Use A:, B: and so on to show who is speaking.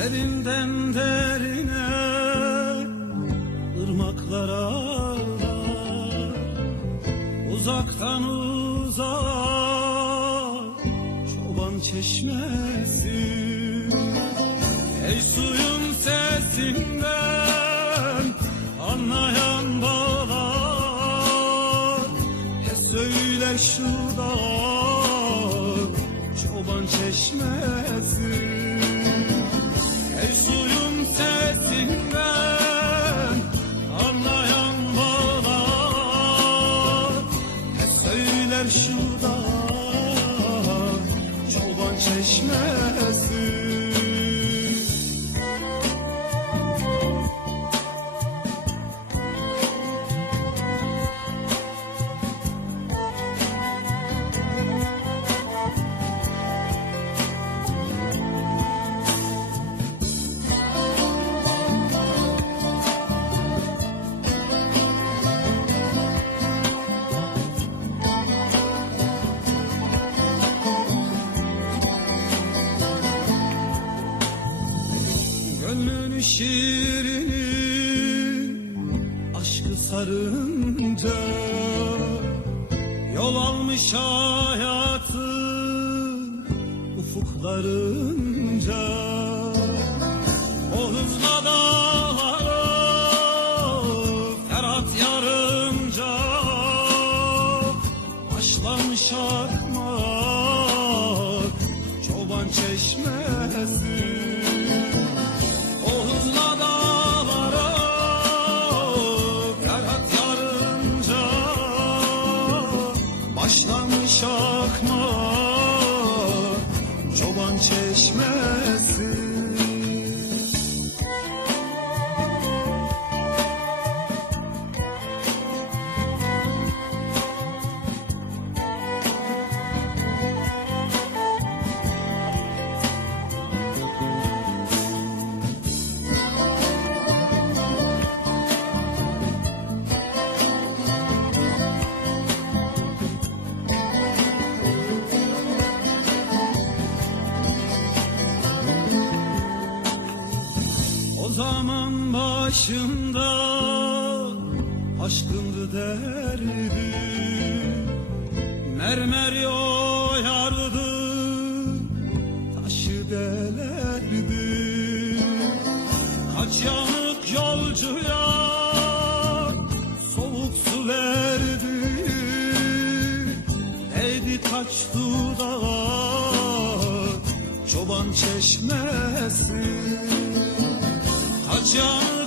A: Derinden derine ırmaklara ağlar. Uzaktan uzağa çoban çeşmesi. Ey suyun sesinden anlayan bağlar. Ne söyler şu çoban çeşmesi söyler şu da çoban çeşmesi şiirini aşkı sarınca Yol almış hayatı ufuklarınca Çoban zaman başında aşkındı derdi Mermer yardı taşı delerdi. Kaç yanık yolcuya soğuk su verdi. Neydi kaç dudak çoban çeşmesi Kaç yanık